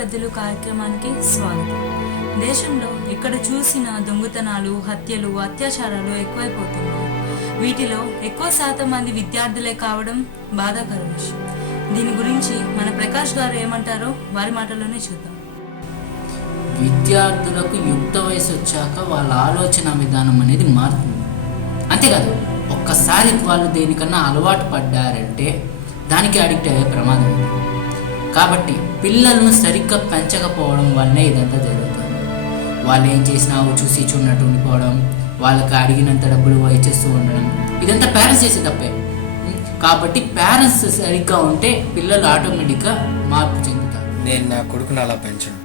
పెద్దలు కార్యక్రమానికి స్వాగతం. దేశంలో ఎక్కడ చూసినా దొంగతనాలు, హత్యలు, అత్యాచారాలు ఎక్కువైపోతున్నాయి. వీటిలో ఎక్కువ శాతం మంది విద్యార్థులే కావడం బాధాకర విషయం. దీని గురించి మన ప్రకాష్ గారు ఏమంటారో వారి మాటల్లోనే చూద్దాం. విద్యార్థులకు యుక్త వయసు వచ్చాక వాళ్ళ ఆలోచన విధానం అనేది మారుతుంది. అంతేకాదు, ఒక్కసారి వాళ్ళు దేనికన్నా అలవాటు పడ్డారంటే దానికి అడిక్ట్ అయ్యే ప్రమాదం ఉంది. కాబట్టి పిల్లలను సరిగ్గా పెంచకపోవడం వల్లనే ఇదంతా జరుగుతుంది. వాళ్ళు ఏం చేసినా చూసి చూడనట్టు ఉండిపోవడం, వాళ్ళకి అడిగినంత డబ్బులు ఇచ్చేస్తూ ఉండడం, ఇదంతా పేరెంట్స్ చేసే తప్పే. కాబట్టి పేరెంట్స్ సరిగ్గా ఉంటే పిల్లలు ఆటోమేటిక్గా మార్పు చెందుతారు. నేను నా కొడుకుని అలా పెంచను.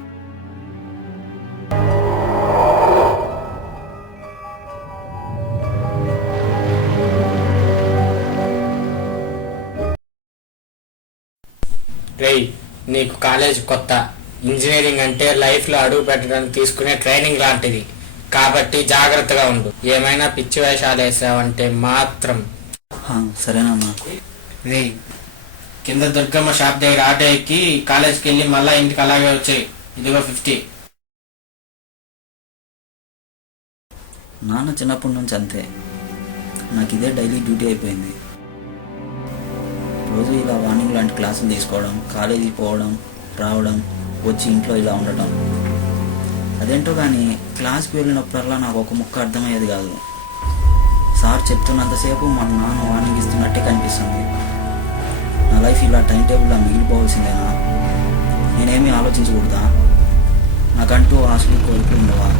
రేయ్, నీకు కాలేజ్ కొత్త. ఇంజనీరింగ్ అంటే లైఫ్లో అడుగు పెట్టడానికి తీసుకునే ట్రైనింగ్ లాంటిది. కాబట్టి జాగ్రత్తగా ఉండు. ఏమైనా పిచ్చి వేషాలు వేసావంటే మాత్రం. సరేనమ్మా. రేయ్, కింద దుర్గమ్మ షాప్ దగ్గర ఆటో ఎక్కి కాలేజ్కి వెళ్ళి మళ్ళీ ఇంటికి అలాగే వచ్చాయి. ఇదిగో 50. నాన్న చిన్నప్పటి నుంచి అంతే. నాకు ఇదే డైలీ డ్యూటీ అయిపోయింది. రోజు ఇలా వార్నింగ్ లాంటి క్లాసులు తీసుకోవడం, కాలేజీకి పోవడం, రావడం, వచ్చి ఇంట్లో ఇలా ఉండటం. అదేంటో కానీ క్లాస్కి వెళ్ళినప్పుడల్లా నాకు ఒక ముక్క అర్థమయ్యేది కాదు. సార్ చెప్తున్నంతసేపు మన నాన్న వార్నింగ్ ఇస్తున్నట్టే కనిపిస్తుంది. నా లైఫ్ ఇలా టైం టేబుల్లా మిగిలిపోవాల్సిందేనా? నేనేమీ ఆలోచించకూడదా? నాకంటూ ఆశలు కోరికలు ఉండవా?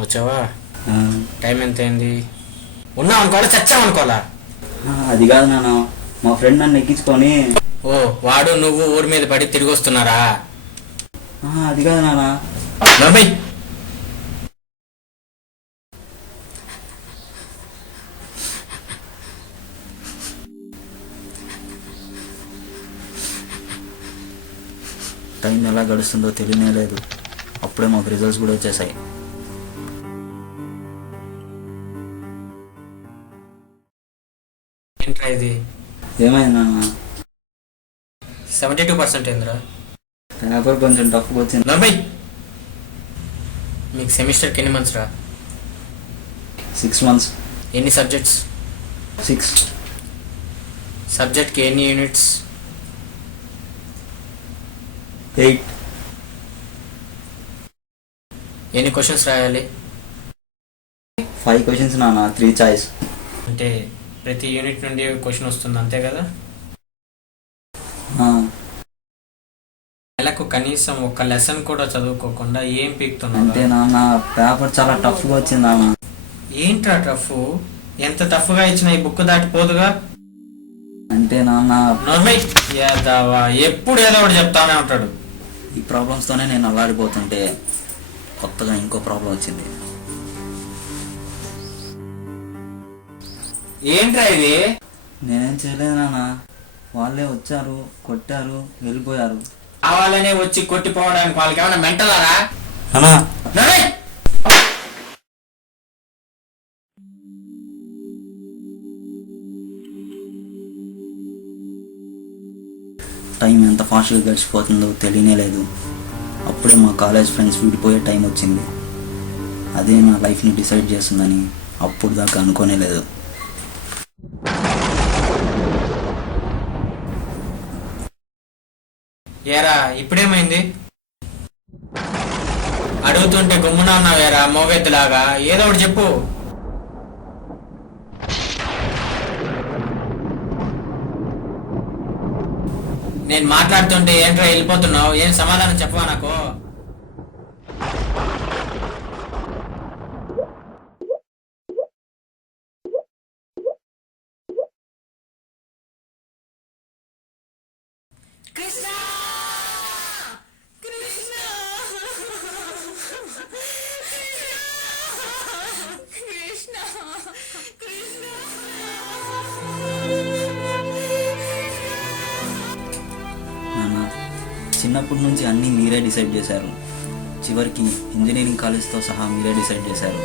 వచ్చావా? టైం ఎంత అయింది? ఉన్నావు అనుకోవాలా, చచ్చావు అనుకోవాలా? అది కాదు నాన్న, మా ఫ్రెండ్ నన్ను ఎక్కించుకొని. ఓ, వాడు నువ్వు ఊరి మీద పడి తిరిగి వస్తున్నారా? అది కాదు నాన్న. టైం ఎలా గడుస్తుందో తెలియనే లేదు. అప్పుడే మాకు రిజల్ట్స్ కూడా వచ్చేసాయి. ఏంట్రా ఇది? ఏమైంది నాన్న? 72% ఏంద్రా? పేపర్ కొంచెం టఫ్గా వచ్చింది. మీకు సెమిస్టర్కి ఎన్ని మంత్స్ రా? 6 months. ఎన్ని సబ్జెక్ట్స్? 6. సబ్జెక్ట్కి ఎన్ని యూనిట్స్? 8. ఎన్ని క్వశ్చన్స్ రాయాలి? 5 questions నాన్న, 3 choice. అంటే ప్రతి యూనిట్ నుండి క్వశ్చన్ వస్తుంది, అంతే కదా? నెలకు కనీసం ఒక లెసన్ కూడా చదువుకోకుండా ఏం పీకుతున్నావు? అంటే నాన్న, పేపర్ చాలా టఫ్గా వచ్చింది నాన్న. ఏంట్రా టఫ్? ఎంత టఫ్గా ఇచ్చినా ఈ బుక్ దాటిపోదుగా. అంటే నాన్న, ఎప్పుడు ఏదో ఒకటి చెప్తానే ఉంటాడు. ఈ ప్రాబ్లమ్స్తోనే నేను అల్లాడిపోతుంటే కొత్తగా ఇంకో ప్రాబ్లం వచ్చింది. ఏంట్రా ఇది? నేనేం చేయలేదు నాన్న, వాళ్ళే వచ్చారు, కొట్టారు, వెళ్ళిపోయారు. కావాలనే వచ్చి కొట్టిపోవడానికి వాళ్ళకి ఏమైనా మెంటలారా? టైం ఎంత ఫాస్ట్గా గడిచిపోతుందో తెలియనే లేదు. అప్పుడే మా కాలేజ్ ఫ్రెండ్స్ విడిపోయే టైం వచ్చింది. అదే నా లైఫ్ని డిసైడ్ చేస్తుందని అప్పుడు దాకా అనుకోనే లేదు. ఏరా, ఇప్పుడేమైంది? అడుగుతుంటే గుమ్మున ఉన్నావేరా మోగెత్తులాగా? ఏదో ఒకటి చెప్పు. నేను మాట్లాడుతుంటే ఏంట్రా వెళ్ళిపోతున్నావు? ఏం సమాధానం చెప్పవా నాకు? చిన్నప్పటి నుంచి అన్నీ మీరే డిసైడ్ చేశారు. చివరికి ఇంజనీరింగ్ కాలేజ్తో సహా మీరే డిసైడ్ చేశారు.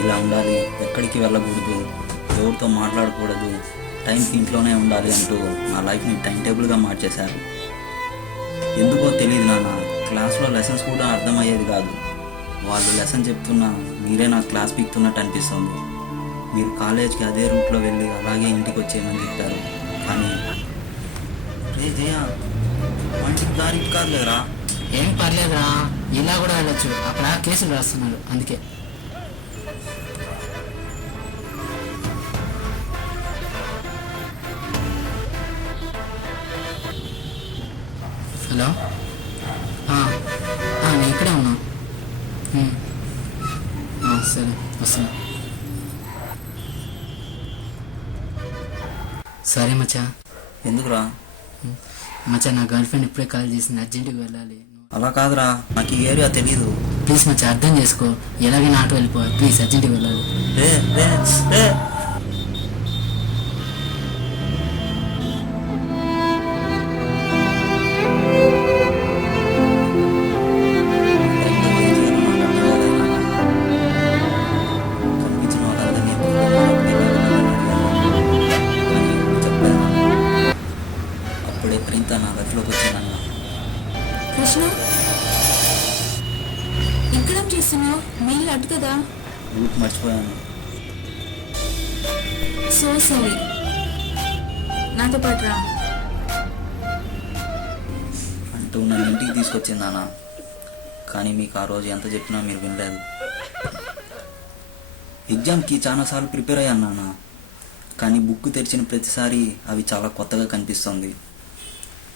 ఇలా ఉండాలి, ఎక్కడికి వెళ్ళకూడదు, ఎవరితో మాట్లాడకూడదు, టైంకి ఇంట్లోనే ఉండాలి అంటూ నా లైఫ్ని టైం టేబుల్గా మార్చేశారు. ఎందుకో తెలియదు నాన్న, క్లాస్లో లెసన్స్ కూడా అర్థమయ్యేది కాదు. వాళ్ళు లెసన్ చెప్తున్నా మీరే నా క్లాస్ పీక్తున్నట్టు అనిపిస్తుంది. మీరు కాలేజ్కి అదే రూట్లో వెళ్ళి అలాగే ఇంటికి వచ్చేయమని చెప్పారు. కానీ రే జయ, మంచికి దారి కాదు లేరా. ఏం పర్లేదురా, ఇలా కూడా వెళ్ళొచ్చు. అక్కడ కేసులు రాస్తున్నారు అందుకే. హలో, నేను ఇక్కడే ఉన్నా. సరే వస్తున్నా. సరే మచ్చా. ఎందుకురా? మచ్చా, నా గర్ల్ ఫ్రెండ్ ఇప్పుడే కాల్ చేసింది, అర్జెంటుగా వెళ్ళాలి. అలా కాదురా, నాకు ఈ ఏరియా తెలీదు. ప్లీజ్ మచ్చా, అర్థం చేసుకో. ఎలాగైనా ఆటో వెళ్ళిపోవాలి. ప్లీజ్ అర్జెంటుగా వెళ్ళాలి. రే రే రే అప్పుడే ప్రింత నా గదిలోకి వచ్చిందన్న. కృష్ణ, ఇక్కడేం చేస్తున్నావు? మెయిల్ అటు కదా. రూట్ మర్చిపోయాను. సో సరే, నాతో పాటు రా. అంటూ నన్ను ఇంటికి తీసుకొచ్చింది నాన్న. కానీ మీకు ఆ రోజు ఎంత చెప్పినా మీరు వినలేదు. ఎగ్జామ్కి చాలాసార్లు ప్రిపేర్ అయ్యాను నాన్న. కానీ బుక్ తెరిచిన ప్రతిసారి అవి చాలా కొత్తగా కనిపిస్తుంది.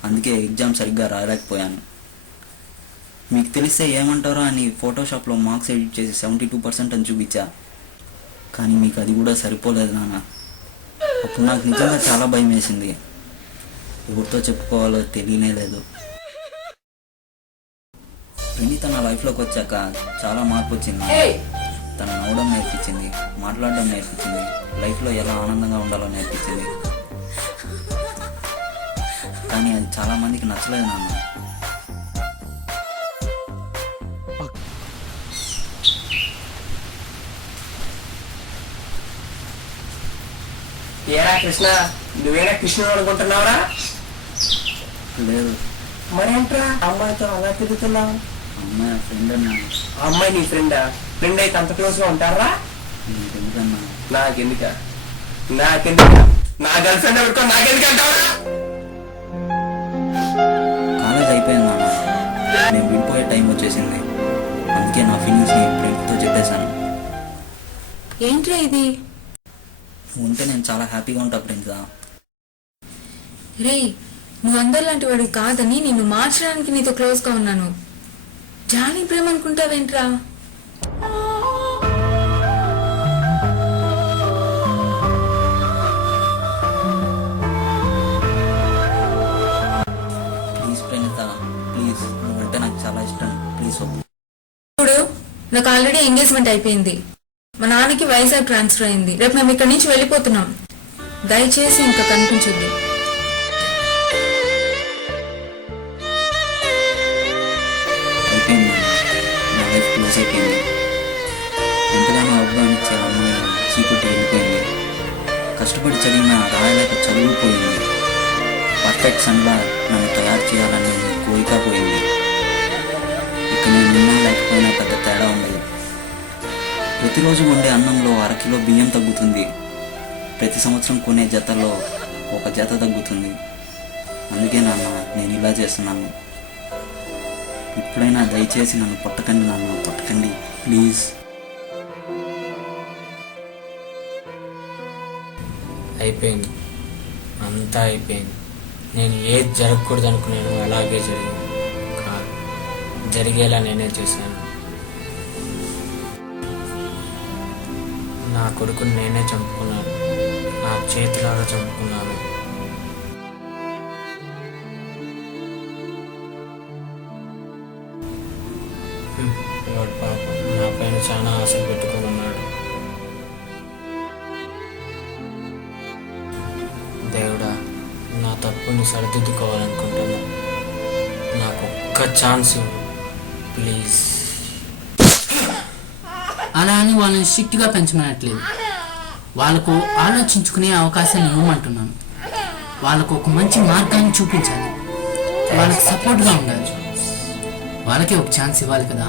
అందుకే ఎగ్జామ్ సరిగ్గా రాయలేకపోయాను. మీకు తెలిస్తే ఏమంటారో అని ఫోటోషాప్లో మార్క్స్ ఎడిట్ చేసి 72% అని చూపించా. కానీ మీకు అది కూడా సరిపోలేదు నాన్న. అప్పుడు నాకు నిజంగా చాలా భయం వేసింది. ఎవరితో చెప్పుకోవాలో తెలియనే లేదు. ప్రణీత నా లైఫ్లోకి వచ్చాక చాలా మార్పు వచ్చింది. తను నవ్వడం నేర్పించింది, మాట్లాడడం నేర్పించింది, లైఫ్లో ఎలా ఆనందంగా ఉండాలో నేర్పించింది. కానీ అది చాలా మందికి నచ్చలేదు నాన్న. ఏరా కృష్ణ, నువ్వేనా కృష్ణుడు అనుకుంటున్నావురా? లేదు, మరేంట్రా అమ్మాయితో అలా తిరుగుతున్నావు? అమ్మాయి ఫ్రెండ్ అన్నా. ఆ అమ్మాయి నీ ఫ్రెండా? ఫ్రెండ్ అయితే అంత క్లోజ్ గా ఉంటారా? ఎందుకన్నా? నాకెందుక నా గర్ల్ ఫ్రెండ్ పెట్టుకో, నాకెందుకు అంటావా? కాలేజ్ అయిపోయింది నాన్న. నేను విడిపోయే టైం వచ్చేసింది. అందుకే నా ఫీలింగ్స్ని ఫ్రెండ్తో చెప్పేశాను. ఏంట్రా ఇది? ఉంటే నేను చాలా హ్యాపీగా ఉంటా ఫ్రెండ్సా. రే, నువ్వు అందరిలాంటి వాడు కాదని నిన్ను మార్చడానికి నీతో క్లోజ్గా ఉన్నాను. జాలి ప్రేమ అనుకుంటావేంట్రా? ప్లీజ్ ప్రణీత, ప్లీజ్, నువ్వంటే నాకు చాలా ఇష్టం. ప్లీజ్ ఒప్పు. ఇప్పుడు నాకు ఆల్రెడీ ఎంగేజ్మెంట్ అయిపోయింది. మా నాన్నకి వైజాగ్ ట్రాన్స్ఫర్ అయింది. రేపు మేము ఇక్కడి నుంచి వెళ్ళిపోతున్నాం. దయచేసి ఇంకా కనిపించొద్దు. అయిపోయింది, నా లైఫ్ క్లోజ్ అయిపోయింది. ఎంతగానో అభిమానించే అమ్మాయి చీకొట్టి వెళ్ళిపోయింది. కష్టపడి చదివిన రాయలేక చదువు పోయింది. పర్ఫెక్ట్ సన్లా నన్ను తయారు చేయాలని కోరిక పోయింది. ఇక నేను ఉన్నా లేకపోయినా పెద్ద తేడా ఉండదు. ప్రతిరోజు వండే అన్నంలో 1/2 కిలో బియ్యం తగ్గుతుంది. ప్రతి సంవత్సరం కొనే జతలో 1 జత తగ్గుతుంది. అందుకే నాన్న నేను ఇలా చేస్తున్నాను. ఇప్పుడైనా దయచేసి నన్ను పట్టకండి నాన్న, పట్టకండి ప్లీజ్. అయిపోయింది, అంతా అయిపోయింది. నేను ఏది జరగకూడదు అనుకున్నాను అలాగే జరిగింది. కాదు, జరిగేలా నేనే చేశాను. నా కొడుకుని నేనే చంపుకున్నాను, నా చేతులారా చంపుకున్నాను. వాడు పాపం నా పైన చాలా ఆశలు పెట్టుకొని ఉన్నాడు. దేవుడా, నా తప్పుని సరిదిద్దుకోవాలనుకుంటున్నా. నాకు ఒక్క ఛాన్స్ ప్లీజ్. అలా అని వాళ్ళని స్ట్రిక్ట్గా పెంచమనట్లేదు. వాళ్ళకు ఆలోచించుకునే అవకాశాన్ని ఇవ్వమంటున్నాను. వాళ్ళకు ఒక మంచి మార్గాన్ని చూపించాలి, వాళ్ళకి సపోర్ట్గా ఉండాలి, వాళ్ళకి ఒక ఛాన్స్ ఇవ్వాలి కదా.